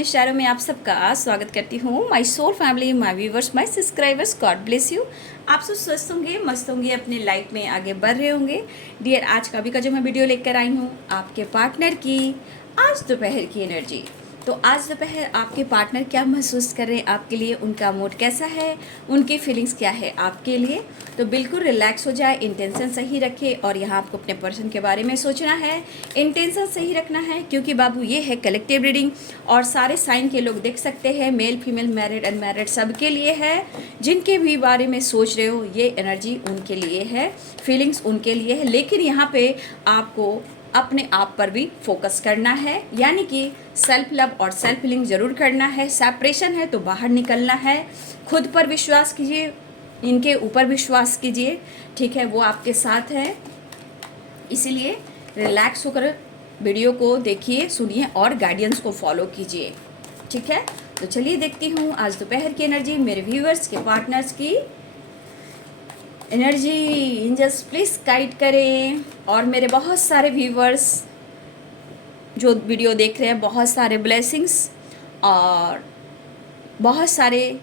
इशारों में आप सबका स्वागत करती हूँ। My soul family, my viewers, my subscribers, God bless you. आप सब स्वस्थ होंगे, मस्त होंगे, अपनी लाइफ में आगे बढ़ रहे होंगे। डियर, आज का जो मैं वीडियो लेकर आई हूँ आपके पार्टनर की आज दोपहर की एनर्जी। तो आज दोपहर आपके पार्टनर क्या महसूस कर रहे हैं आपके लिए, उनका मूड कैसा है, उनकी फीलिंग्स क्या है आपके लिए। तो बिल्कुल रिलैक्स हो जाए, इंटेंशन सही रखें। और यहाँ आपको अपने पर्सन के बारे में सोचना है, इंटेंशन सही रखना है, क्योंकि बाबू ये है कलेक्टिव रीडिंग और सारे साइन के लोग देख सकते हैं। मेल फीमेल, मैरिड अनमैरिड सबके लिए है। जिनके भी बारे में सोच रहे हो ये एनर्जी उनके लिए है, फीलिंग्स उनके लिए है। लेकिन यहाँ पे आपको अपने आप पर भी फोकस करना है, यानी कि सेल्फ लव और सेल्फ हीलिंग ज़रूर करना है। सेपरेशन है तो बाहर निकलना है। खुद पर विश्वास कीजिए, इनके ऊपर विश्वास कीजिए, ठीक है, वो आपके साथ है। इसीलिए रिलैक्स होकर वीडियो को देखिए, सुनिए और गाइडेंस को फॉलो कीजिए, ठीक है। तो चलिए देखती हूँ आज दोपहर की एनर्जी मेरे व्यूअर्स के पार्टनर्स की एनर्जी। एंजल्स प्लीज़ गाइड करें। और मेरे बहुत सारे व्यूवर्स जो वीडियो देख रहे हैं, बहुत सारे ब्लेसिंग्स और बहुत सारे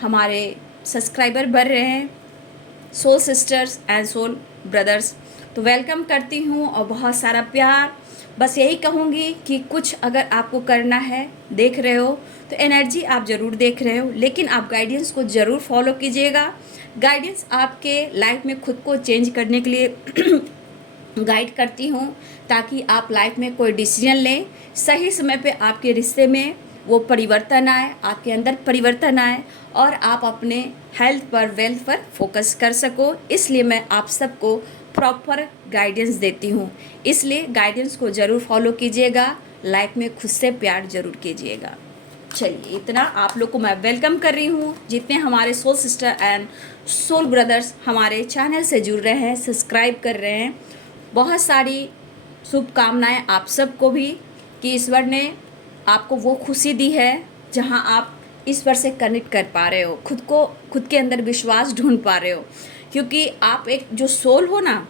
हमारे सब्सक्राइबर बढ़ रहे हैं, soul sisters and soul brothers. तो वेलकम करती हूँ और बहुत सारा प्यार। बस यही कहूँगी कि कुछ अगर आपको करना है, देख रहे हो तो एनर्जी आप ज़रूर देख रहे हो, लेकिन आप गाइडेंस को ज़रूर फॉलो कीजिएगा। गाइडेंस आपके लाइफ में खुद को चेंज करने के लिए गाइड करती हूँ, ताकि आप लाइफ में कोई डिसीजन लें, सही समय पे आपके रिश्ते में वो परिवर्तन आए, आपके अंदर परिवर्तन आए और आप अपने हेल्थ पर, वेल्थ पर फोकस कर सको। इसलिए मैं आप सबको प्रॉपर गाइडेंस देती हूँ। इसलिए गाइडेंस को ज़रूर फॉलो कीजिएगा, लाइफ में खुद से प्यार ज़रूर कीजिएगा। चलिए, इतना आप लोग को मैं वेलकम कर रही हूँ। जितने हमारे soul sister and soul brothers हमारे चैनल से जुड़ रहे हैं, सब्सक्राइब कर रहे हैं, बहुत सारी शुभकामनाएं आप सबको भी कि ईश्वर ने आपको वो खुशी दी है जहां आप ईश्वर से कनेक्ट कर पा रहे हो, खुद के अंदर विश्वास ढूंढ पा रहे हो। क्योंकि आप एक जो सोल हो ना,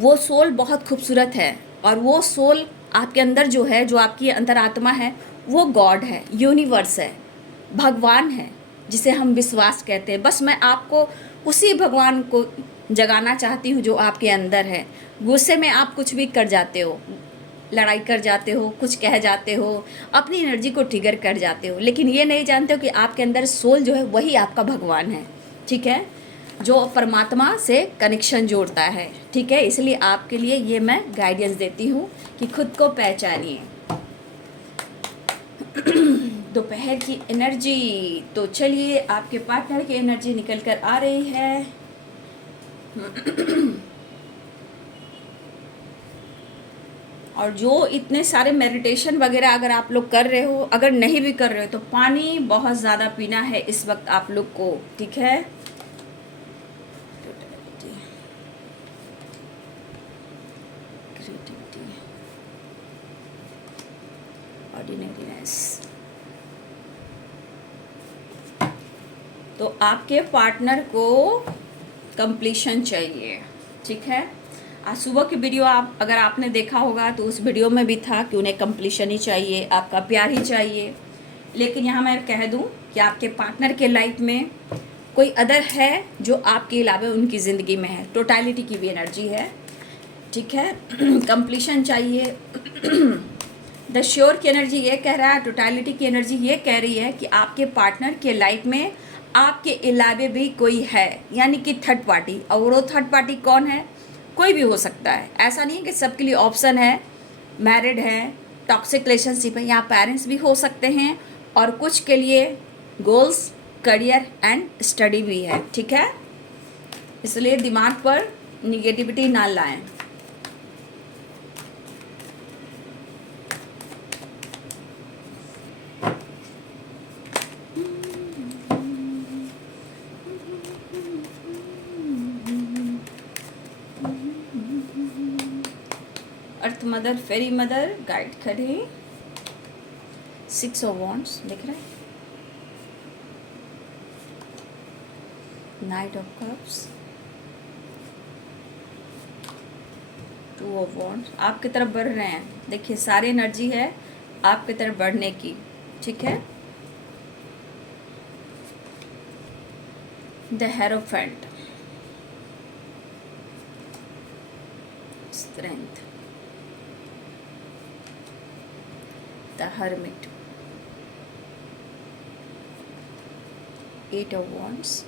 वो सोल बहुत खूबसूरत है। और वो सोल आपके अंदर जो है, जो आपकी अंतरात्मा है, वो गॉड है, यूनिवर्स है, भगवान है, जिसे हम विश्वास कहते हैं। बस मैं आपको उसी भगवान को जगाना चाहती हूँ जो आपके अंदर है। गुस्से में आप कुछ भी कर जाते हो, लड़ाई कर जाते हो, कुछ कह जाते हो, अपनी एनर्जी को ट्रिगर कर जाते हो, लेकिन ये नहीं जानते हो कि आपके अंदर सोल जो है वही आपका भगवान है, ठीक है, जो परमात्मा से कनेक्शन जोड़ता है, ठीक है। इसलिए आपके लिए ये मैं गाइडेंस देती हूँ कि खुद को पहचानिए। दोपहर की एनर्जी, तो चलिए आपके पार्टनर की एनर्जी निकल कर आ रही है। और जो इतने सारे मेडिटेशन वगैरह अगर आप लोग कर रहे हो, अगर नहीं भी कर रहे हो, तो पानी बहुत ज़्यादा पीना है इस वक्त आप लोग को, ठीक है। ऑर्डिनरीनेस। तो आपके पार्टनर को कंप्लीशन चाहिए, ठीक है। आज सुबह की वीडियो आप अगर आपने देखा होगा तो उस वीडियो में भी था कि उन्हें कंप्लीशन ही चाहिए, आपका प्यार ही चाहिए। लेकिन यहाँ मैं कह दूँ कि आपके पार्टनर के लाइफ में कोई अदर है जो आपके अलावा उनकी ज़िंदगी में है। टोटलिटी की भी एनर्जी है, ठीक है। कंप्लीशन चाहिए। द श्योर की एनर्जी ये कह रहा है, टोटलिटी की एनर्जी ये कह रही है कि आपके पार्टनर के लाइफ में आपके अलावा भी कोई है, यानी कि थर्ड पार्टी। और वो थर्ड पार्टी कौन है? कोई भी हो सकता है। ऐसा नहीं है कि सबके लिए ऑप्शन है, मैरिड है, टॉक्सिक रिलेशनशिप है, यहाँ पेरेंट्स भी हो सकते हैं, और कुछ के लिए गोल्स, करियर एंड स्टडी भी है, ठीक है। इसलिए दिमाग पर निगेटिविटी ना लाएं। अर्थ मदर, फेरी मदर गाइड करें। 6 ऑफ वॉन्ड्स दिख रहा है, night of cups, 2 of wands आपकी तरफ बढ़ रहे हैं। देखिए सारी एनर्जी है आपकी तरफ बढ़ने की, ठीक है। The hierophant, strength, the hermit, 8 of wands.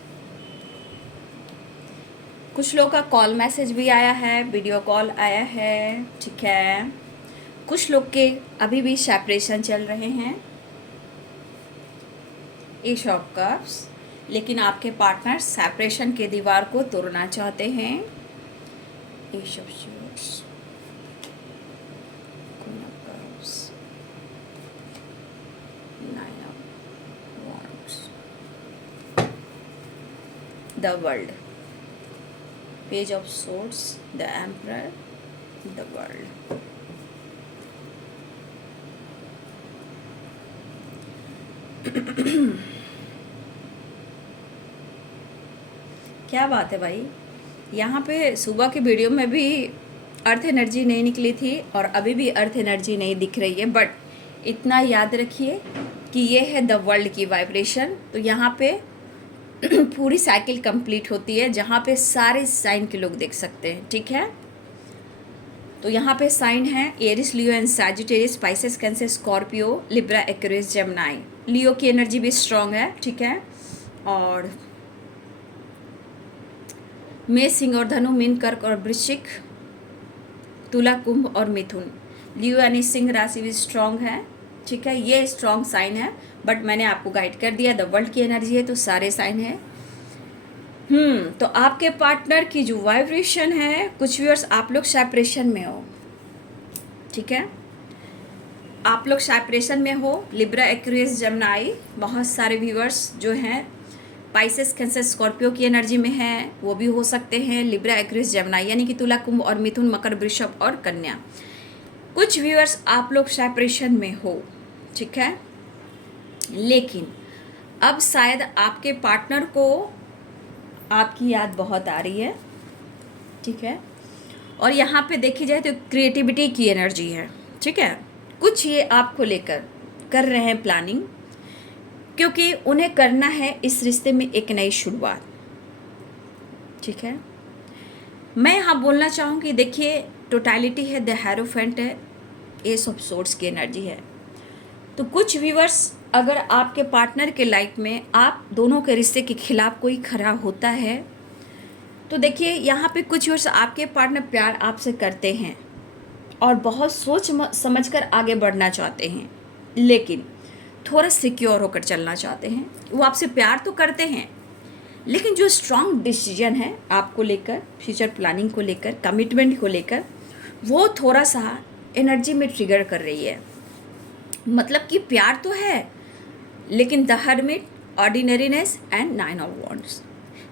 कुछ लोगों का कॉल मैसेज भी आया है, वीडियो कॉल आया है, ठीक है। कुछ लोग के अभी भी सेपरेशन चल रहे हैं, एश ऑफ कप्स, लेकिन आपके पार्टनर सेपरेशन के दीवार को तोड़ना चाहते हैं। Ace of swords, queen of cups, 9 of wands, the world, page of swords, the emperor, the world. क्या बात है भाई, यहाँ पे सुबह के वीडियो में भी अर्थ एनर्जी नहीं निकली थी और अभी भी अर्थ एनर्जी नहीं दिख रही है, बट इतना याद रखिए कि ये है द वर्ल्ड की वाइब्रेशन। तो यहाँ पे पूरी साइकिल कंप्लीट होती है जहाँ पे सारे साइन के लोग देख सकते हैं, ठीक है। तो यहाँ पे साइन है Aries, Leo and Sagittarius, Pisces, Cancer, Scorpio, Libra, Aquarius, Gemini. Leo की एनर्जी भी स्ट्रांग है, ठीक है। और मेष, सिंह और धनु, मीन, कर्क और वृश्चिक, तुला, कुंभ और मिथुन। लियो यानी सिंह राशि भी स्ट्रांग है, ठीक है। ये स्ट्रांग साइन है, बट मैंने आपको गाइड कर दिया, द वर्ल्ड की एनर्जी है तो सारे साइन है। तो आपके पार्टनर की जो वाइब्रेशन है, कुछ व्यूअर्स आप लोग सेपरेशन में हो, ठीक है। आप लोग सेपरेशन में हो, लिब्रा, एक्वेरियस, जेमिनी। बहुत सारे व्यूअर्स जो हैं पाइसेस, कैंसर, स्कॉर्पियो की एनर्जी में है, वो भी हो सकते हैं। लिब्रा, एक्वेरियस, जेमिनी यानी कि तुला, कुंभ और मिथुन, मकर, वृषभ और कन्या। कुछ व्यूअर्स आप लोग सेपरेशन में हो, ठीक है। लेकिन अब शायद आपके पार्टनर को आपकी याद बहुत आ रही है, ठीक है। और यहाँ पे देखी जाए तो क्रिएटिविटी की एनर्जी है, ठीक है। कुछ ये आपको लेकर कर रहे हैं प्लानिंग, क्योंकि उन्हें करना है इस रिश्ते में एक नई शुरुआत, ठीक है। मैं यहाँ बोलना चाहूँगी, देखिए टोटलिटी है, द हेरोफेंट है, एस ऑफ सोर्ड्स की एनर्जी है। तो कुछ व्यूअर्स, अगर आपके पार्टनर के लाइफ में आप दोनों के रिश्ते के खिलाफ कोई खड़ा होता है, तो देखिए यहाँ पे कुछ व्यूअर्स आपके पार्टनर प्यार आपसे करते हैं और बहुत सोच समझ कर आगे बढ़ना चाहते हैं, लेकिन थोड़ा सिक्योर होकर चलना चाहते हैं। वो आपसे प्यार तो करते हैं, लेकिन जो स्ट्रांग डिसीजन है आपको लेकर, फ्यूचर प्लानिंग को लेकर, कमिटमेंट को लेकर, वो थोड़ा सा एनर्जी में ट्रिगर कर रही है। मतलब कि प्यार तो है, लेकिन the hermit, ordinariness and 9 of wands.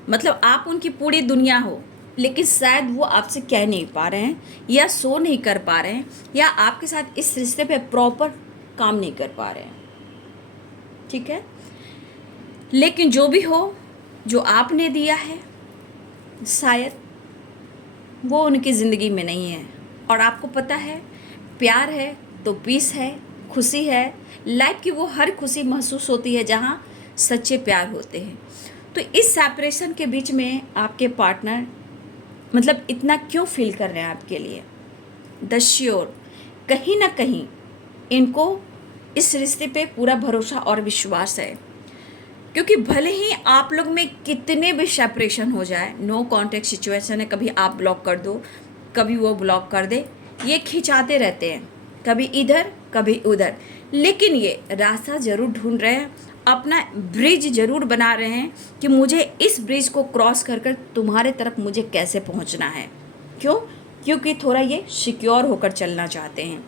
मतलब आप उनकी पूरी दुनिया हो, लेकिन शायद वो आपसे कह नहीं पा रहे हैं, या सो नहीं कर पा रहे हैं, या आपके साथ इस रिश्ते पे प्रॉपर काम नहीं कर पा रहे हैं, ठीक है। लेकिन जो भी हो, जो आपने दिया है शायद वो उनकी ज़िंदगी में नहीं है। और आपको पता है, प्यार है तो पीस है, खुशी है। लाइफ की वो हर खुशी महसूस होती है जहाँ सच्चे प्यार होते हैं। तो इस सेपरेशन के बीच में आपके पार्टनर मतलब इतना क्यों फील कर रहे हैं आपके लिए? द श्योर, कहीं ना कहीं इनको इस रिश्ते पे पूरा भरोसा और विश्वास है, क्योंकि भले ही आप लोग में कितने भी सेपरेशन हो जाए, नो कांटेक्ट सिचुएशन है, कभी आप ब्लॉक कर दो, कभी वो ब्लॉक कर दे, ये खिंचाते रहते हैं, कभी इधर कभी उधर, लेकिन ये रास्ता ज़रूर ढूंढ रहे हैं, अपना ब्रिज ज़रूर बना रहे हैं कि मुझे इस ब्रिज को क्रॉस कर कर तुम्हारे तरफ मुझे कैसे पहुंचना है। क्यों? क्योंकि थोड़ा ये सिक्योर होकर चलना चाहते हैं,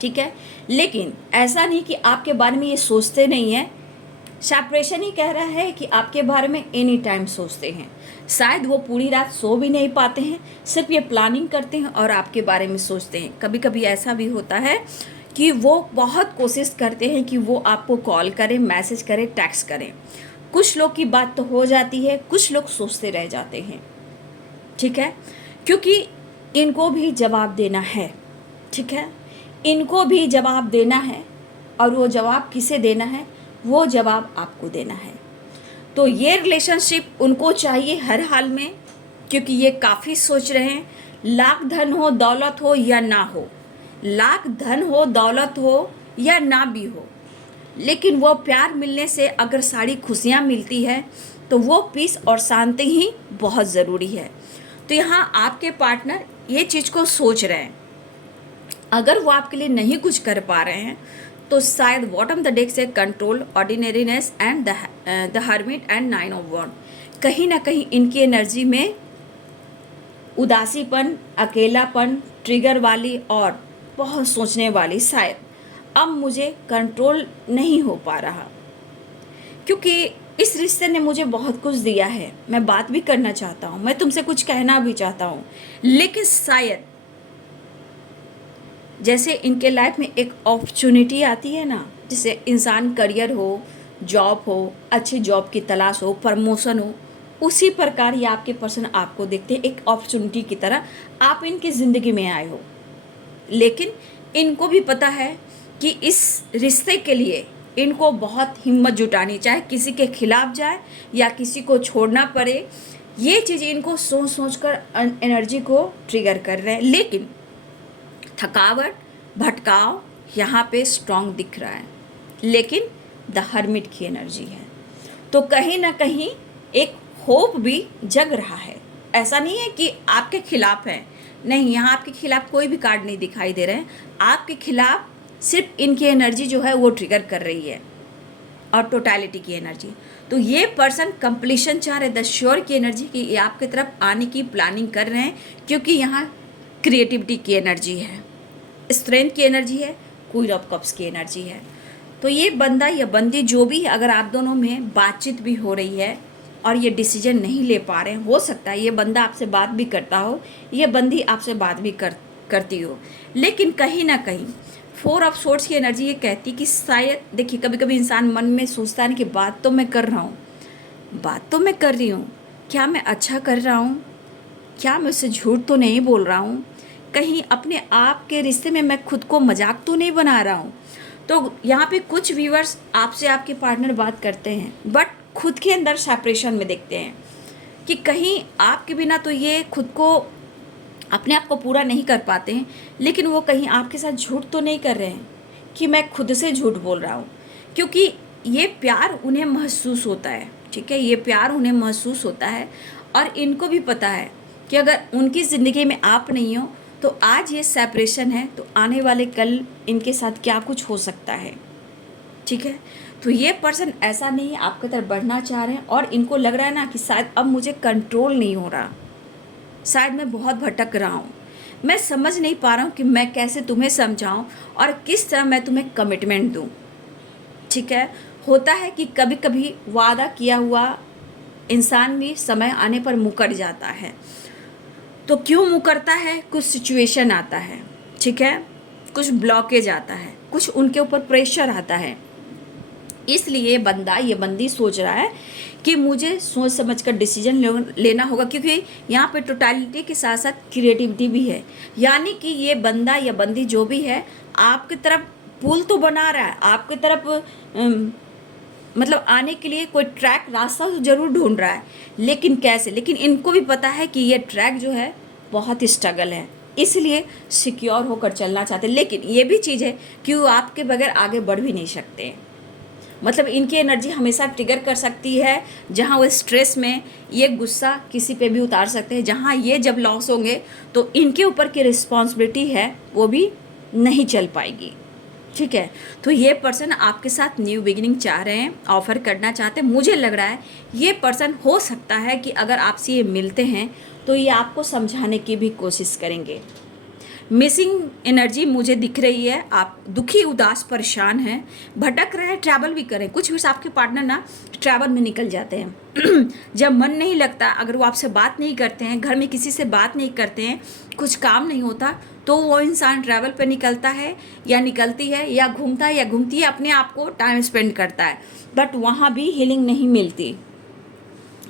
ठीक है। लेकिन ऐसा नहीं कि आपके बारे में ये सोचते नहीं हैं। सेपरेशन ही कह रहा है कि आपके बारे में एनी टाइम सोचते हैं। शायद वो पूरी रात सो भी नहीं पाते हैं, सिर्फ ये प्लानिंग करते हैं और आपके बारे में सोचते हैं। कभी कभी ऐसा भी होता है कि वो बहुत कोशिश करते हैं कि वो आपको कॉल करें, मैसेज करें, टेक्स्ट करें। कुछ लोग की बात तो हो जाती है, कुछ लोग सोचते रह जाते हैं, ठीक है, क्योंकि इनको भी जवाब देना है, ठीक है। इनको भी जवाब देना है, और वो जवाब किसे देना है, वो जवाब आपको देना है। तो ये रिलेशनशिप उनको चाहिए हर हाल में, क्योंकि ये काफ़ी सोच रहे हैं, लाख धन हो दौलत हो या ना हो, लाख धन हो दौलत हो या ना भी हो, लेकिन वो प्यार मिलने से अगर सारी खुशियाँ मिलती है तो वो पीस और शांति ही बहुत ज़रूरी है। तो यहाँ आपके पार्टनर ये चीज़ को सोच रहे हैं। अगर वो आपके लिए नहीं कुछ कर पा रहे हैं तो शायद बॉटम द डेक से control, ordinariness and the hermit and 9 of wand, कहीं ना कहीं इनकी एनर्जी में उदासीपन, अकेलापन, ट्रिगर वाली और बहुत सोचने वाली, शायद अब मुझे कंट्रोल नहीं हो पा रहा, क्योंकि इस रिश्ते ने मुझे बहुत कुछ दिया है, मैं बात भी करना चाहता हूँ, मैं तुमसे कुछ कहना भी चाहता हूँ, लेकिन शायद जैसे इनके लाइफ में एक अपॉर्चुनिटी आती है ना, जैसे इंसान करियर हो, जॉब हो, अच्छी जॉब की तलाश हो, प्रमोशन हो, उसी प्रकार ये आपके पर्सन आपको देखते हैं एक अपॉर्चुनिटी की तरह, आप इनकी ज़िंदगी में आए हो। लेकिन इनको भी पता है कि इस रिश्ते के लिए इनको बहुत हिम्मत जुटानी, चाहे किसी के खिलाफ जाए या किसी को छोड़ना पड़े, ये चीज़ इनको सोच सोच कर एनर्जी को ट्रिगर कर रहे हैं। लेकिन थकावट, भटकाव यहाँ पे स्ट्रांग दिख रहा है, लेकिन द हर्मिट की एनर्जी है, तो कहीं ना कहीं एक होप भी जग रहा है। ऐसा नहीं है कि आपके खिलाफ है, नहीं, यहाँ आपके खिलाफ कोई भी कार्ड नहीं दिखाई दे रहे हैं, आपके खिलाफ सिर्फ इनकी एनर्जी जो है वो ट्रिगर कर रही है, और टोटलिटी की एनर्जी। तो ये पर्सन कंप्लीशन चाह रहे, द श्योर की एनर्जी की ये आपकी तरफ आने की प्लानिंग कर रहे हैं, क्योंकि यहाँ क्रिएटिविटी की एनर्जी है, स्ट्रेंथ की एनर्जी है, क्वीन ऑफ कप्स की एनर्जी है। तो ये बंदा या बंदी जो भी, अगर आप दोनों में बातचीत भी हो रही है और ये डिसीजन नहीं ले पा रहे हैं, हो सकता है ये बंदा आपसे बात भी करता हो, ये बंदी आपसे बात भी करती हो, लेकिन कहीं ना कहीं 4 ऑफ सोर्ड्स की एनर्जी ये कहती कि शायद, देखिए कभी कभी इंसान मन में सोचता है कि बात तो मैं कर रहा हूँ, बात तो मैं कर रही हूँ, क्या मैं अच्छा कर रहा हूँ, क्या मैं उससे झूठ तो नहीं बोल रहा हूँ, कहीं अपने आप के रिश्ते में मैं खुद को मजाक तो नहीं बना रहा हूँ। तो यहाँ पे कुछ व्यूअर्स आपसे आपके पार्टनर बात करते हैं, बट खुद के अंदर सेपरेशन में देखते हैं कि कहीं आपके बिना तो ये खुद को, अपने आप को पूरा नहीं कर पाते हैं, लेकिन वो कहीं आपके साथ झूठ तो नहीं कर रहे हैं कि मैं खुद से झूठ बोल रहा हूँ, क्योंकि ये प्यार उन्हें महसूस होता है। ठीक है, ये प्यार उन्हें महसूस होता है, और इनको भी पता है कि अगर उनकी ज़िंदगी में आप नहीं हो तो आज ये सेपरेशन है, तो आने वाले कल इनके साथ क्या कुछ हो सकता है। ठीक है, तो ये पर्सन ऐसा नहीं है, आपकी तरफ बढ़ना चाह रहे हैं, और इनको लग रहा है ना कि शायद अब मुझे कंट्रोल नहीं हो रहा, शायद मैं बहुत भटक रहा हूँ, मैं समझ नहीं पा रहा हूँ कि मैं कैसे तुम्हें समझाऊँ और किस तरह मैं तुम्हें कमिटमेंट दूँ। ठीक है, होता है कि कभी कभी वादा किया हुआ इंसान भी समय आने पर मुकर जाता है। तो क्यों मुकरता है, कुछ सिचुएशन आता है, ठीक है, कुछ ब्लॉकेज आता है, कुछ उनके ऊपर प्रेशर आता है, इसलिए बंदा ये बंदी सोच रहा है कि मुझे सोच समझ कर डिसीजन लेना होगा, क्योंकि यहाँ पे टोटलिटी के साथ साथ क्रिएटिविटी भी है। यानी कि ये बंदा या बंदी जो भी है आपकी तरफ पुल तो बना रहा है, आपकी तरफ मतलब आने के लिए कोई ट्रैक, रास्ता तो ज़रूर ढूंढ रहा है, लेकिन कैसे। लेकिन इनको भी पता है कि ये ट्रैक जो है बहुत स्ट्रगल है, इसलिए सिक्योर होकर चलना चाहते हैं। लेकिन ये भी चीज़ है कि वो आपके बगैर आगे बढ़ भी नहीं सकते, मतलब इनकी एनर्जी हमेशा ट्रिगर कर सकती है, जहाँ वो स्ट्रेस में ये गुस्सा किसी पे भी उतार सकते हैं, जहाँ ये जब लॉस होंगे तो इनके ऊपर की रिस्पॉन्सिबिलिटी है वो भी नहीं चल पाएगी। ठीक है, तो ये पर्सन आपके साथ न्यू बिगिनिंग चाह रहे हैं, ऑफ़र करना चाहते हैं। मुझे लग रहा है ये पर्सन, हो सकता है कि अगर आपसे ये मिलते हैं तो ये आपको समझाने की भी कोशिश करेंगे। मिसिंग एनर्जी मुझे दिख रही है, आप दुखी, उदास, परेशान हैं, भटक रहे हैं, ट्रैवल भी करें। कुछ भी आपके पार्टनर ना ट्रैवल में निकल जाते हैं जब मन नहीं लगता, अगर वो आपसे बात नहीं करते हैं, घर में किसी से बात नहीं करते हैं, कुछ काम नहीं होता, तो वो इंसान ट्रैवल पे निकलता है या निकलती है या घूमता है या घूमती है, अपने आप को टाइम स्पेंड करता है, बट वहाँ भी हीलिंग नहीं मिलती,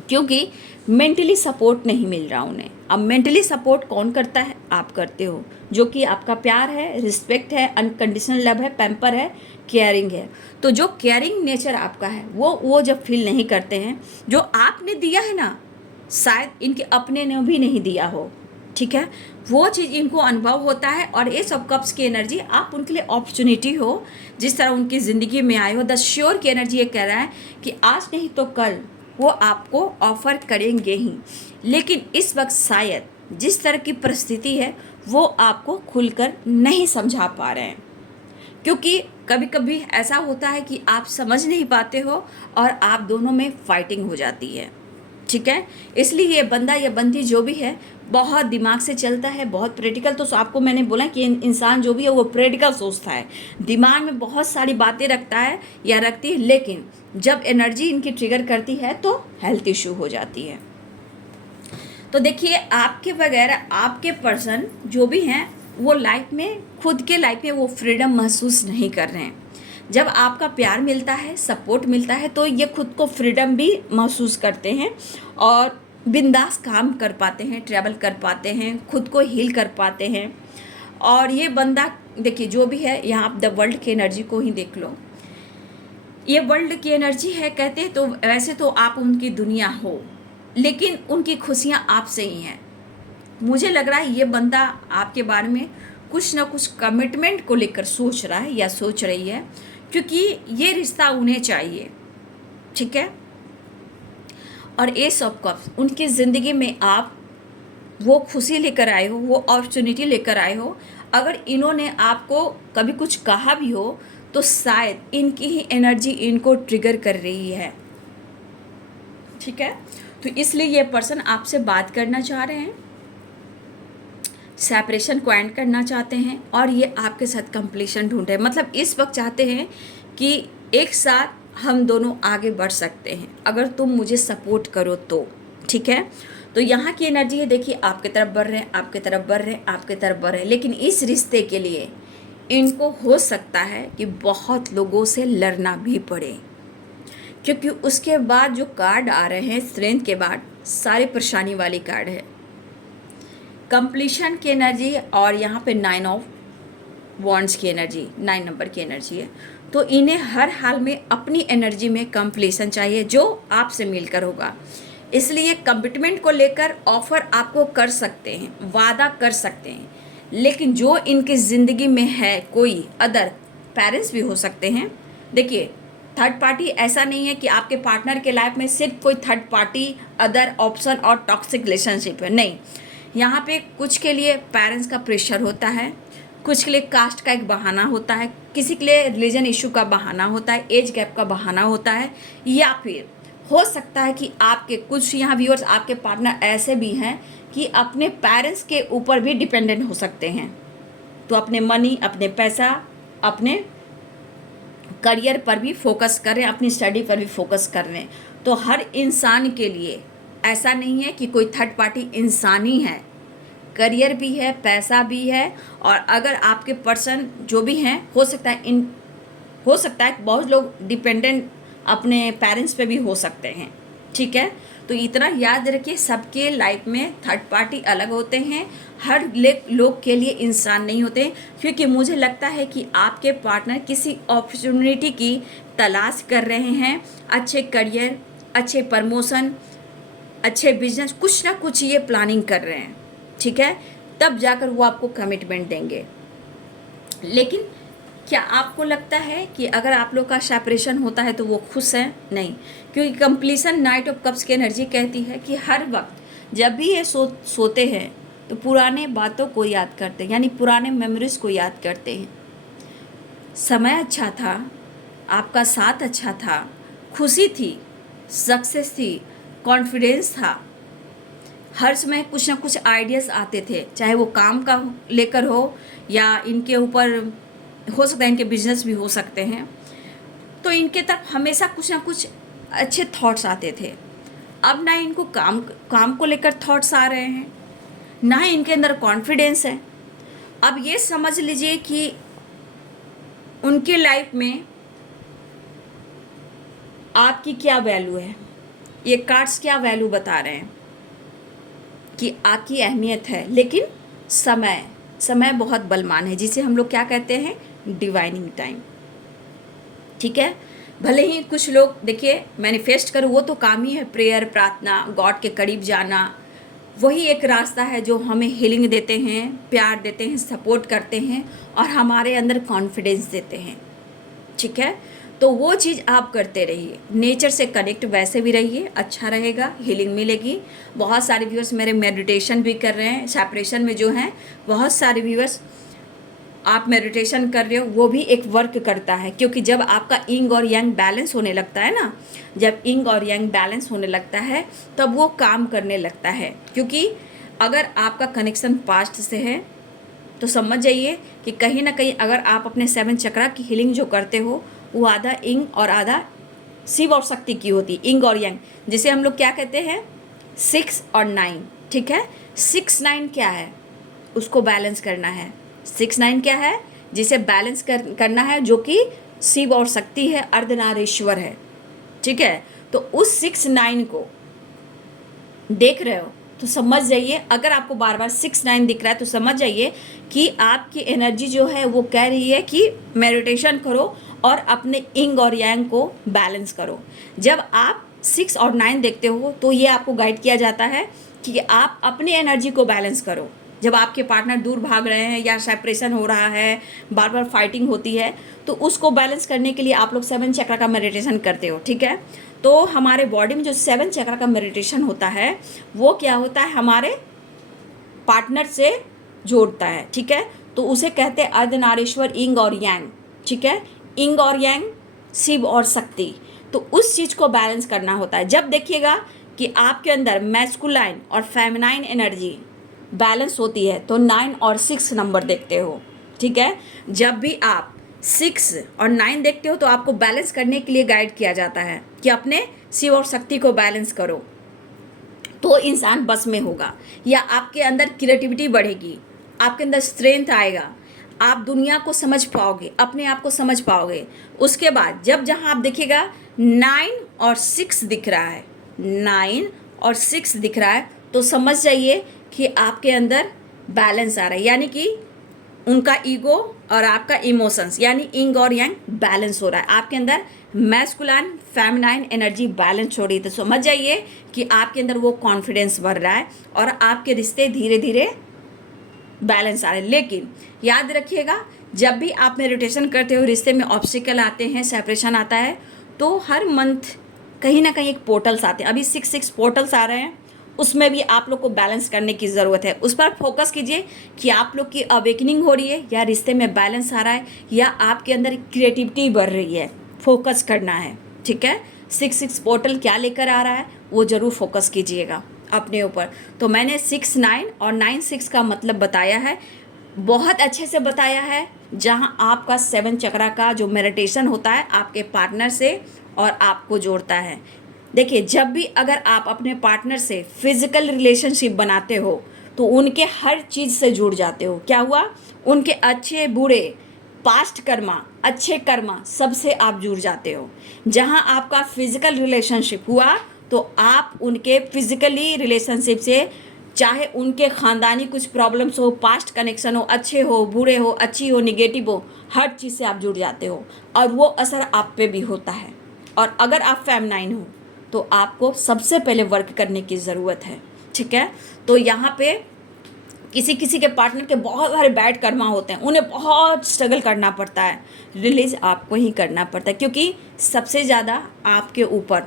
क्योंकि मेंटली सपोर्ट नहीं मिल रहा उन्हें। अब मेंटली सपोर्ट कौन करता है? आप करते हो, जो कि आपका प्यार है, रिस्पेक्ट है, अनकंडीशनल लव है, पैम्पर है, केयरिंग है। तो जो केयरिंग नेचर आपका है वो जब फील नहीं करते हैं, जो आपने दिया है ना, शायद इनके अपने ने भी नहीं दिया हो, ठीक है, वो चीज़ इनको अनुभव होता है। और ये सब कप्स की एनर्जी आप उनके लिए अपॉर्चुनिटी हो, जिस तरह उनकी ज़िंदगी में आए हो। द श्योर की एनर्जी ये कह रहा है कि आज नहीं तो कल वो आपको ऑफ़र करेंगे ही, लेकिन इस वक्त शायद जिस तरह की परिस्थिति है वो आपको खुलकर नहीं समझा पा रहे हैं, क्योंकि कभी कभी ऐसा होता है कि आप समझ नहीं पाते हो और आप दोनों में फाइटिंग हो जाती है, ठीक है। इसलिए ये बंदा या बंदी जो भी है बहुत दिमाग से चलता है, बहुत प्रैक्टिकल। तो आपको मैंने बोला कि इंसान जो भी है वो प्रैक्टिकल सोचता है, दिमाग में बहुत सारी बातें रखता है या रखती है, लेकिन जब एनर्जी इनकी ट्रिगर करती है तो हेल्थ इशू हो जाती है। तो देखिए, आपके वगैरह आपके पर्सन जो भी हैं वो लाइफ में, खुद के लाइफ में वो फ्रीडम महसूस नहीं कर रहे हैं। जब आपका प्यार मिलता है, सपोर्ट मिलता है, तो ये खुद को फ्रीडम भी महसूस करते हैं और बिंदास काम कर पाते हैं, ट्रैवल कर पाते हैं, खुद को हील कर पाते हैं। और ये बंदा देखिए जो भी है, यहाँ आप द वर्ल्ड की एनर्जी को ही देख लो, ये वर्ल्ड की एनर्जी है कहते हैं। तो वैसे तो आप उनकी दुनिया हो, लेकिन उनकी खुशियाँ आपसे ही हैं। मुझे लग रहा है ये बंदा आपके बारे में कुछ ना कुछ कमिटमेंट को लेकर सोच रहा है या सोच रही है, क्योंकि ये रिश्ता उन्हें चाहिए, ठीक है। और ये सब कब उनकी ज़िंदगी में आप वो खुशी लेकर आए हो, वो अपॉर्चुनिटी लेकर आए हो। अगर इन्होंने आपको कभी कुछ कहा भी हो तो शायद इनकी ही एनर्जी इनको ट्रिगर कर रही है, ठीक है। तो इसलिए ये पर्सन आपसे बात करना चाह रहे हैं, सेपरेशन को एंड करना चाहते हैं, और ये आपके साथ कंप्लीशन ढूंढ रहे हैं। मतलब इस वक्त चाहते हैं कि एक साथ हम दोनों आगे बढ़ सकते हैं, अगर तुम मुझे सपोर्ट करो तो, ठीक है। तो यहाँ की एनर्जी है, देखिए आपके तरफ बढ़ रहे हैं, आपके तरफ बढ़ रहे हैं, आपके तरफ बढ़ रहे हैं। लेकिन इस रिश्ते के लिए इनको हो सकता है कि बहुत लोगों से लड़ना भी पड़े, क्योंकि उसके बाद जो कार्ड आ रहे हैं स्ट्रेंथ के बाद, सारी परेशानी वाली कार्ड है, कंप्लीशन की एनर्जी। और यहाँ पे 9 ऑफ वॉन्ड्स की एनर्जी, 9 नंबर की एनर्जी है। तो इन्हें हर हाल में अपनी एनर्जी में कंप्लीशन चाहिए, जो आपसे मिलकर होगा। इसलिए कमिटमेंट को लेकर ऑफर आपको कर सकते हैं, वादा कर सकते हैं, लेकिन जो इनकी ज़िंदगी में है कोई अदर, पेरेंट्स भी हो सकते हैं। देखिए, थर्ड पार्टी ऐसा नहीं है कि आपके पार्टनर के लाइफ में सिर्फ कोई थर्ड पार्टी अदर ऑप्शन और टॉक्सिक रिलेशनशिप है, नहीं। यहाँ पे कुछ के लिए पेरेंट्स का प्रेशर होता है, कुछ के लिए कास्ट का एक बहाना होता है, किसी के लिए रिलीजन इशू का बहाना होता है, एज गैप का बहाना होता है, या फिर हो सकता है कि आपके कुछ यहाँ व्यूअर्स, आपके पार्टनर ऐसे भी हैं कि अपने पेरेंट्स के ऊपर भी डिपेंडेंट हो सकते हैं। तो अपने मनी, अपने पैसा, अपने करियर पर भी फोकस कर रहे हैं, अपनी स्टडी पर भी फोकस कर रहे हैं। तो हर इंसान के लिए ऐसा नहीं है कि कोई थर्ड पार्टी इंसान ही है, करियर भी है, पैसा भी है। और अगर आपके पर्सन जो भी हैं, हो सकता है बहुत लोग डिपेंडेंट अपने पेरेंट्स पे भी हो सकते हैं, ठीक है। तो इतना याद रखिए, सबके लाइफ में थर्ड पार्टी अलग होते हैं, हर लोग के लिए इंसान नहीं होते। क्योंकि मुझे लगता है कि आपके पार्टनर किसी अपॉर्चुनिटी की तलाश कर रहे हैं, अच्छे करियर, अच्छे प्रमोशन, अच्छे बिजनेस, कुछ ना कुछ ये प्लानिंग कर रहे हैं, ठीक है। तब जाकर वो आपको कमिटमेंट देंगे। लेकिन क्या आपको लगता है कि अगर आप लोग का सेपरेशन होता है तो वो खुश हैं? नहीं, क्योंकि कंप्लीशन नाइट ऑफ कप्स की एनर्जी कहती है कि हर वक्त जब भी ये सोते हैं तो पुराने बातों को याद करते हैं, यानी पुराने मेमोरीज को याद करते हैं। समय अच्छा था, आपका साथ अच्छा था, खुशी थी, सक्सेस थी, कॉन्फिडेंस था, हर समय कुछ ना कुछ आइडियाज़ आते थे, चाहे वो काम का लेकर हो या इनके ऊपर हो सकता है, इनके बिजनेस भी हो सकते हैं। तो इनके तरफ हमेशा कुछ ना कुछ अच्छे थॉट्स आते थे। अब ना इनको काम को लेकर थॉट्स आ रहे हैं, ना ही इनके अंदर कॉन्फिडेंस है। अब ये समझ लीजिए कि उनके लाइफ में आपकी क्या वैल्यू है, ये कार्ड्स क्या वैल्यू बता रहे हैं। कि आपकी अहमियत है, लेकिन समय समय बहुत बलवान है, जिसे हम लोग क्या कहते हैं, डिवाइनिंग टाइम। ठीक है, भले ही कुछ लोग देखिए मैनिफेस्ट करो, वो तो काम ही है, प्रेयर, प्रार्थना, गॉड के करीब जाना, वही एक रास्ता है जो हमें हीलिंग देते हैं, प्यार देते हैं, सपोर्ट करते हैं और हमारे अंदर कॉन्फिडेंस देते हैं। ठीक है, तो वो चीज़ आप करते रहिए, नेचर से कनेक्ट वैसे भी रहिए, अच्छा रहेगा, हीलिंग मिलेगी। बहुत सारे व्यूअर्स मेरे मेडिटेशन भी कर रहे हैं, सेपरेशन में जो हैं, बहुत सारे व्यूअर्स आप मेडिटेशन कर रहे हो, वो भी एक वर्क करता है, क्योंकि जब आपका इंग और यांग बैलेंस होने लगता है ना, जब इंग और यांग बैलेंस होने लगता है तब वो काम करने लगता है। क्योंकि अगर आपका कनेक्शन पास्ट से है तो समझ जाइए कि कहीं ना कहीं अगर आप अपने 7 चक्रा की हीलिंग जो करते हो, वो आधा इंग और आधा शिव और शक्ति की होती, इंग और यांग, जिसे हम लोग क्या कहते हैं, 6 और 9। ठीक है, 6-9 क्या है, उसको बैलेंस करना है। 6-9 क्या है, जिसे बैलेंस करना है, जो कि शिव और शक्ति है, अर्धनारीश्वर है। ठीक है, तो उस 6-9 को देख रहे हो तो समझ जाइए, अगर आपको बार बार 6-9 दिख रहा है तो समझ जाइए कि आपकी एनर्जी जो है वो कह रही है कि मेडिटेशन करो और अपने इंग और यांग को बैलेंस करो। जब आप 6 और 9 देखते हो तो ये आपको गाइड किया जाता है कि आप अपनी एनर्जी को बैलेंस करो। जब आपके पार्टनर दूर भाग रहे हैं या सेपरेशन हो रहा है, बार बार फाइटिंग होती है, तो उसको बैलेंस करने के लिए आप लोग 7 चक्र का मेडिटेशन करते हो। ठीक है, तो हमारे बॉडी में जो 7 चक्र का मेडिटेशन होता है वो क्या होता है, हमारे पार्टनर से जोड़ता है। ठीक है, तो उसे कहते हैं अर्धनारीश्वर, इंग और यांग। ठीक है, इंग और यांग, शिव और शक्ति, तो उस चीज़ को बैलेंस करना होता है। जब देखिएगा कि आपके अंदर मैस्कुलाइन और फेमिनाइन एनर्जी बैलेंस होती है तो 9 और 6 नंबर देखते हो। ठीक है, जब भी आप 6 और 9 देखते हो तो आपको बैलेंस करने के लिए गाइड किया जाता है कि अपने शिव और शक्ति को बैलेंस करो, तो इंसान बस में होगा, या आपके अंदर क्रिएटिविटी बढ़ेगी, आपके अंदर स्ट्रेंथ आएगा, आप दुनिया को समझ पाओगे, अपने आप को समझ पाओगे। उसके बाद जब जहाँ आप देखिएगा 9 और 6 दिख रहा है, 9 और 6 दिख रहा है, तो समझ जाइए कि आपके अंदर बैलेंस आ रहा है, यानी कि उनका ईगो और आपका इमोशंस यानी इंग और यांग बैलेंस हो रहा है, आपके अंदर मैस्कुलाइन फेमिनाइन एनर्जी बैलेंस हो रही है। तो समझ जाइए कि आपके अंदर वो कॉन्फिडेंस बढ़ रहा है और आपके रिश्ते धीरे धीरे बैलेंस आ रहे हैं। लेकिन याद रखिएगा, जब भी आप मेडिटेशन करते हो, रिश्ते में ऑब्स्टिकल आते हैं, सेपरेशन आता है, तो हर मंथ कहीं ना कहीं एक पोर्टल्स आते हैं। अभी 6 पोर्टल्स आ रहे हैं, उसमें भी आप लोग को बैलेंस करने की ज़रूरत है। उस पर फोकस कीजिए कि आप लोग की अवेकनिंग हो रही है या रिश्ते में बैलेंस आ रहा है या आपके अंदर क्रिएटिविटी बढ़ रही है, फोकस करना है। ठीक है, 6 पोर्टल क्या लेकर आ रहा है वो ज़रूर फोकस कीजिएगा अपने ऊपर। तो मैंने 6-9 और 9-6 का मतलब बताया है, बहुत अच्छे से बताया है, जहाँ आपका 7 चक्रा का जो मेडिटेशन होता है आपके पार्टनर से और आपको जोड़ता है। देखिए, जब भी अगर आप अपने पार्टनर से फिजिकल रिलेशनशिप बनाते हो तो उनके हर चीज़ से जुड़ जाते हो। क्या हुआ, उनके अच्छे बुरे, पास्ट कर्मा, अच्छे कर्मा, सबसे आप जुड़ जाते हो। जहाँ आपका फिजिकल रिलेशनशिप हुआ तो आप उनके फिजिकली रिलेशनशिप से, चाहे उनके ख़ानदानी कुछ प्रॉब्लम्स हो, पास्ट कनेक्शन हो, अच्छे हो बुरे हो, अच्छी हो निगेटिव हो, हर चीज़ से आप जुड़ जाते हो और वो असर आप पे भी होता है। और अगर आप फेमिनाइन हो तो आपको सबसे पहले वर्क करने की ज़रूरत है। ठीक है, तो यहाँ पे किसी किसी के पार्टनर के बहुत सारे बैड कर्मा होते हैं, उन्हें बहुत स्ट्रगल करना पड़ता है, रिलीज आपको ही करना पड़ता है, क्योंकि सबसे ज़्यादा आपके ऊपर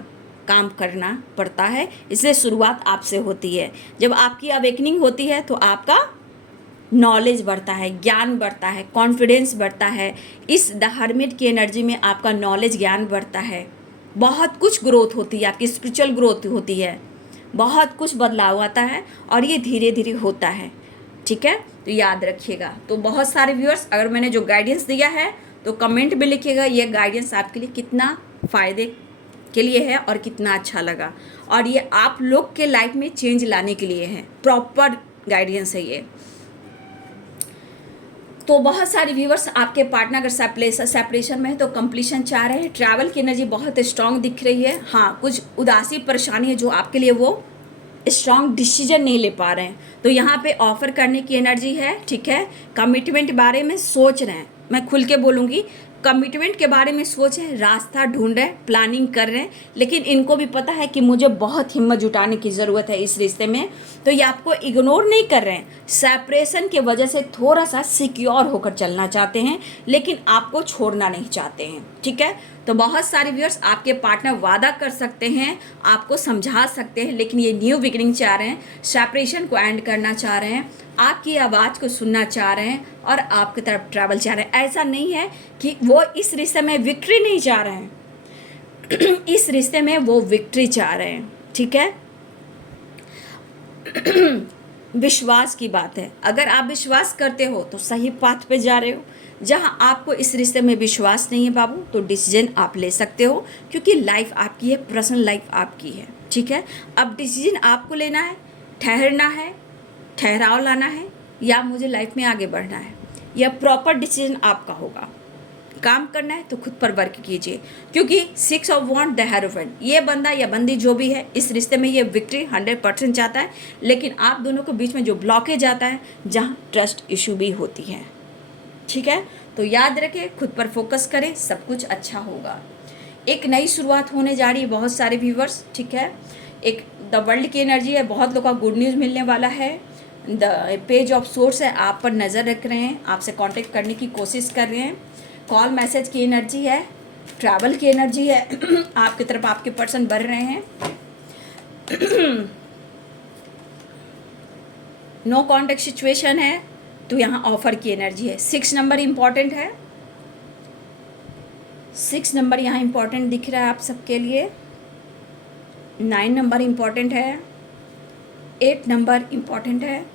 काम करना पड़ता है, इसलिए शुरुआत आपसे होती है। जब आपकी अवेकनिंग होती है तो आपका नॉलेज बढ़ता है, ज्ञान बढ़ता है, कॉन्फिडेंस बढ़ता है। इस द हर्मिट की एनर्जी में आपका नॉलेज, ज्ञान बढ़ता है, बहुत कुछ ग्रोथ होती है, आपकी स्पिरिचुअल ग्रोथ होती है, बहुत कुछ बदलाव आता है और ये धीरे धीरे होता है। ठीक है, तो याद रखिएगा। तो बहुत सारे व्यूअर्स, अगर मैंने जो गाइडेंस दिया है तो कमेंट में लिखिएगा ये गाइडेंस आपके लिए कितना फ़ायदे के लिए है और कितना अच्छा लगा, और ये आप लोग के लाइफ में चेंज लाने के लिए है, प्रॉपर गाइडेंस है ये। तो बहुत सारे व्यूवर्स, आपके पार्टनर अगर सेपरेशन में है तो कंप्लीशन चाह रहे हैं, ट्रैवल की एनर्जी बहुत स्ट्रांग दिख रही है। हाँ, कुछ उदासी परेशानी है जो आपके लिए वो स्ट्रॉन्ग डिसीजन नहीं ले पा रहे हैं। तो यहाँ पे ऑफर करने की एनर्जी है, ठीक है। कमिटमेंट बारे में सोच रहे हैं, मैं खुल के बोलूँगी, कमिटमेंट के बारे में सोच है, रास्ता ढूंढ रहे हैं, प्लानिंग कर रहे हैं, लेकिन इनको भी पता है कि मुझे बहुत हिम्मत जुटाने की ज़रूरत है इस रिश्ते में। तो ये आपको इग्नोर नहीं कर रहे हैं, सेपरेशन के वजह से थोड़ा सा सिक्योर होकर चलना चाहते हैं, लेकिन आपको छोड़ना नहीं चाहते हैं, ठीक है। तो बहुत सारे व्यूअर्स, आपके पार्टनर वादा कर सकते हैं, आपको समझा सकते हैं, लेकिन ये न्यू बिगिनिंग चाह रहे हैं, सेपरेशन को एंड करना चाह रहे हैं, आपकी आवाज़ को सुनना चाह रहे हैं और आपकी तरफ ट्रैवल चाह रहे हैं। ऐसा नहीं है कि वो इस रिश्ते में विक्ट्री नहीं चाह रहे हैं इस रिश्ते में वो विक्ट्री चाह रहे हैं, ठीक है। विश्वास की बात है, अगर आप विश्वास करते हो तो सही पाथ पे जा रहे हो। जहां आपको इस रिश्ते में विश्वास नहीं है बाबू, तो डिसीजन आप ले सकते हो, क्योंकि लाइफ आपकी है, पर्सनल लाइफ आपकी है, ठीक है। अब डिसीजन आपको लेना है, ठहरना है, ठहराव लाना है, या मुझे लाइफ में आगे बढ़ना है, यह प्रॉपर डिसीजन आपका होगा। काम करना है तो खुद पर वर्क कीजिए, क्योंकि 6 ऑफ वॉन्ड द हेरोफेंट, ये बंदा या बंदी जो भी है इस रिश्ते में ये विक्ट्री 100% चाहता है, लेकिन आप दोनों के बीच में जो ब्लॉकेज आता है, जहाँ ट्रस्ट इशू भी होती है, ठीक है। तो याद रखें, खुद पर फोकस करें, सब कुछ अच्छा होगा। एक नई शुरुआत होने जा रही है बहुत सारे व्यूवर्स, ठीक है। एक द वर्ल्ड की एनर्जी है, बहुत लोगों का गुड न्यूज़ मिलने वाला है। द पेज ऑफ सोर्स है, आप पर नज़र रख रहे हैं, आपसे कांटेक्ट करने की कोशिश कर रहे हैं। कॉल मैसेज की एनर्जी है, ट्रैवल की एनर्जी है आपकी तरफ आपके पर्सन बढ़ रहे हैं। नो कॉन्टेक्ट सिचुएशन है, तो यहाँ ऑफर की एनर्जी है। 6 नंबर इम्पॉर्टेंट है, 6 नंबर यहाँ इम्पॉर्टेंट दिख रहा है आप सबके लिए। 9 नंबर इम्पॉर्टेंट है, 8 नंबर इम्पॉर्टेंट है।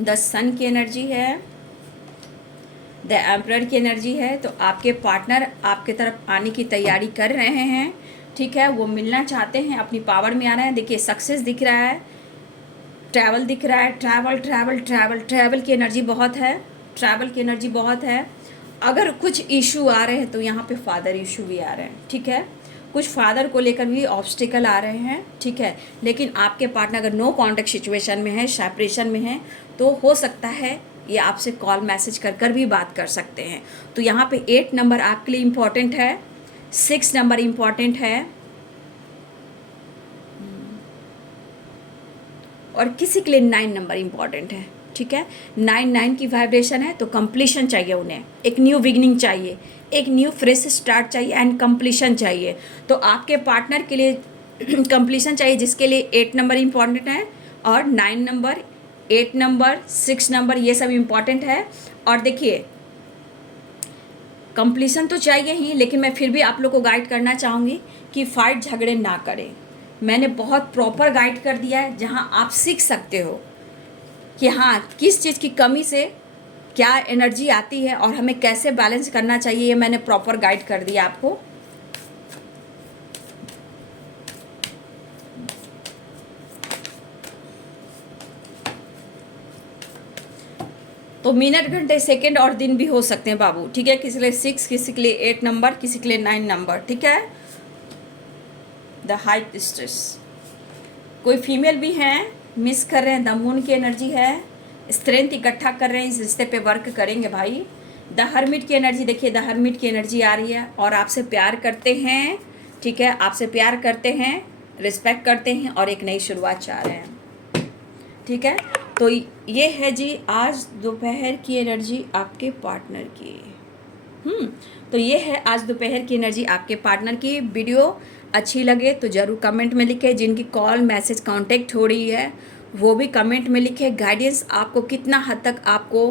द सन की एनर्जी है, द एम्परर की एनर्जी है। तो आपके पार्टनर आपके तरफ आने की तैयारी कर रहे हैं, ठीक है। वो मिलना चाहते हैं, अपनी पावर में आ रहे हैं। देखिए सक्सेस दिख रहा है, ट्रैवल दिख रहा है, ट्रैवल ट्रैवल ट्रैवल ट्रैवल की एनर्जी बहुत है, ट्रैवल की एनर्जी बहुत है। अगर कुछ इशू आ रहे हैं तो यहाँ पे फादर इशू भी आ रहे हैं, ठीक है। कुछ फादर को लेकर भी ऑब्स्टिकल आ रहे हैं, ठीक है। लेकिन आपके पार्टनर अगर नो कॉन्टेक्ट सिचुएशन में है, सेपरेशन में है, तो हो सकता है ये आपसे कॉल मैसेज कर कर भी बात कर सकते हैं। तो यहाँ पे 8 नंबर आपके लिए इम्पॉर्टेंट है, 6 नंबर इम्पॉर्टेंट है, और किसी के लिए 9 नंबर इम्पॉर्टेंट है, ठीक है। 9 की वाइब्रेशन है, तो कंप्लीशन चाहिए उन्हें, एक न्यू बिगिनिंग चाहिए, एक न्यू फ्रेश स्टार्ट चाहिए एंड कंप्लीशन चाहिए। तो आपके पार्टनर के लिए कंप्लीशन चाहिए, जिसके लिए 8 नंबर इम्पॉर्टेंट है, और 9 नंबर, 8 नंबर, 6 नंबर, ये सब इम्पॉर्टेंट है। और देखिए कंप्लीशन तो चाहिए ही, लेकिन मैं फिर भी आप लोग को गाइड करना चाहूँगी कि फाइट झगड़े ना करें। मैंने बहुत प्रॉपर गाइड कर दिया है, जहाँ आप सीख सकते हो कि हाँ किस चीज़ की कमी से क्या एनर्जी आती है और हमें कैसे बैलेंस करना चाहिए, ये मैंने प्रॉपर गाइड कर दिया आपको। तो मिनट, घंटे, सेकंड और दिन भी हो सकते हैं बाबू, ठीक है। किसी के लिए 6, किसी के लिए 8 नंबर, किसी के लिए 9 नंबर, ठीक है। द हाइट स्ट्रेस, कोई फीमेल भी हैं, मिस कर रहे हैं, द मून की एनर्जी है, स्ट्रेंथ इकट्ठा कर रहे हैं, इस रिश्ते पे वर्क करेंगे भाई। द हर्मिट की एनर्जी, देखिए द हर्मिट की एनर्जी आ रही है, और आपसे प्यार करते हैं, ठीक है, आपसे प्यार करते हैं, रिस्पेक्ट करते हैं, और एक नई शुरुआत चाह रहे हैं, ठीक है। तो ये है जी आज दोपहर की एनर्जी आपके पार्टनर की। तो ये है आज दोपहर की एनर्जी आपके पार्टनर की। वीडियो अच्छी लगे तो ज़रूर कमेंट में लिखें, जिनकी कॉल मैसेज कांटेक्ट हो रही है वो भी कमेंट में लिखें। गाइडेंस आपको कितना हद तक आपको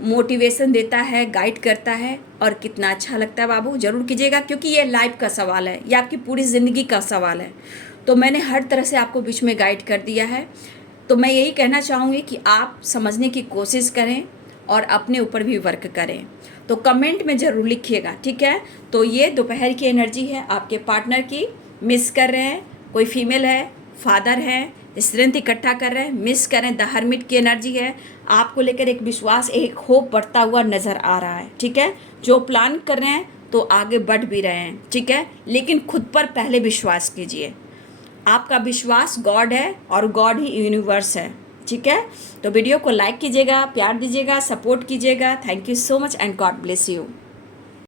मोटिवेशन देता है, गाइड करता है, और कितना अच्छा लगता है बाबू, ज़रूर कीजिएगा, क्योंकि ये लाइफ का सवाल है, ये आपकी पूरी ज़िंदगी का सवाल है। तो मैंने हर तरह से आपको बीच में गाइड कर दिया है। तो मैं यही कहना चाहूँगी कि आप समझने की कोशिश करें और अपने ऊपर भी वर्क करें। तो कमेंट में ज़रूर लिखिएगा, ठीक है। तो ये दोपहर की एनर्जी है आपके पार्टनर की, मिस कर रहे हैं, कोई फीमेल है, फादर है, स्ट्रेंथ इकट्ठा कर रहे हैं, मिस कर रहे हैं। द हर्मिट की एनर्जी है, आपको लेकर एक विश्वास, एक होप बढ़ता हुआ नज़र आ रहा है, ठीक है। जो प्लान कर रहे हैं तो आगे बढ़ भी रहे हैं, ठीक है। लेकिन खुद पर पहले विश्वास कीजिए। आपका विश्वास गॉड है और गॉड ही यूनिवर्स है, ठीक है। तो वीडियो को लाइक कीजिएगा, प्यार दीजिएगा, सपोर्ट कीजिएगा। Thank you so much and God bless you.